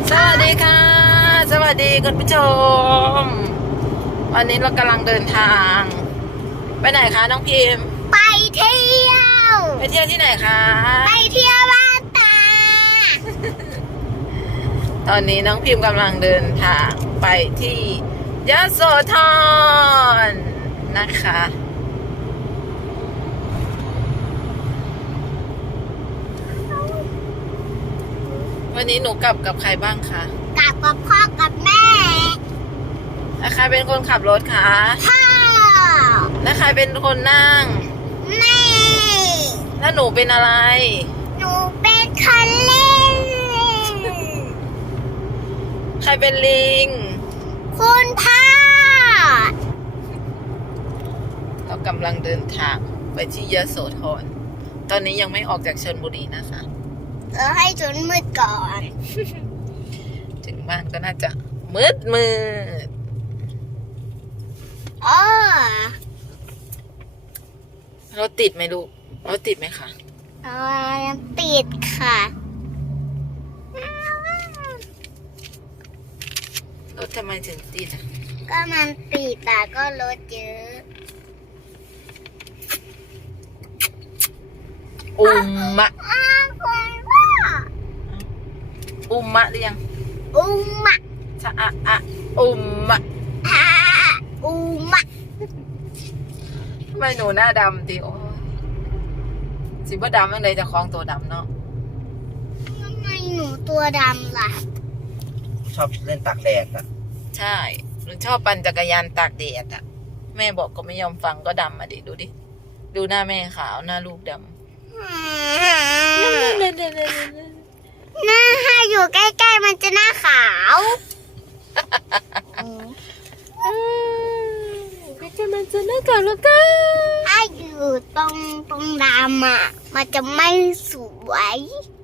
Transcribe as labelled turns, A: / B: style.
A: สวัสดีค่ะ สวัสดีคุณผู้ชม วันนี้เรากำลังเดินทาง ไปไหนคะน้องพิมพ์
B: ไปเที่ยว
A: ไปเที่ยวที่ไหนคะ
B: ไปเที่ยวบ้านตา
A: ตอนนี้น้องพิมพ์กำลังเดินทางไปที่ยโสธรนะคะ วันนี้หนูกลับกับใครบ้างคะ
B: กลับกับพ่อกับแม่
A: แล้วใครเป็นคนขับรถคะ
B: พ่อ
A: แล้วใครเป็นคนนั่ง
B: แม่
A: แล้วหนูเป็นอะไร
B: หนูเป็นคนเล่น
A: ใครเป็นลิง
B: คุณพ่อ
A: เรากำลังเดินทางไปที่ยโสธร ตอนนี้ยังไม่ออกจากชลบุรีนะคะ
B: ให้จนมืดก่อน
A: ถึงบ้านก็น่าจะมืด
B: อ๋อ
A: รถติดไหมลูกรถติดไหมคะ
B: ยังติดค่ะ
A: รถทำไมถึงติดอ่ะ
B: ก็มันติดแต่ก็รถเยอะ
A: อุมมะ
B: คุณพ่อ
A: อุมมะหรือยัง
B: อุมะ
A: ชะอะอุมมะ
B: อุมะ
A: ทำไมหนูหน้าดำดิโอ้ยสิบ่ดำยังไงจะคล้องตัวดำเนาะ
B: ทำไมหนูตัวดำล่ะ
C: ชอบเล่นตากแดดอ่ะ
A: ใช่หนูชอบปั่นจักรยานตากแดดอ่ะ แม่บอกก็ไม่ยอมฟังก็ดำมาดิดูดิ ดูหน้าแม่ขาวหน้าลูกดำ
B: หน้าถ้าอยู่ใกล้ๆมันจะหน้าขาว
A: ก็จะมันจะน่ากัดแล้วกัน
B: ถ้าอยู่ตรงดำอ่ะ มันจะไม่สวย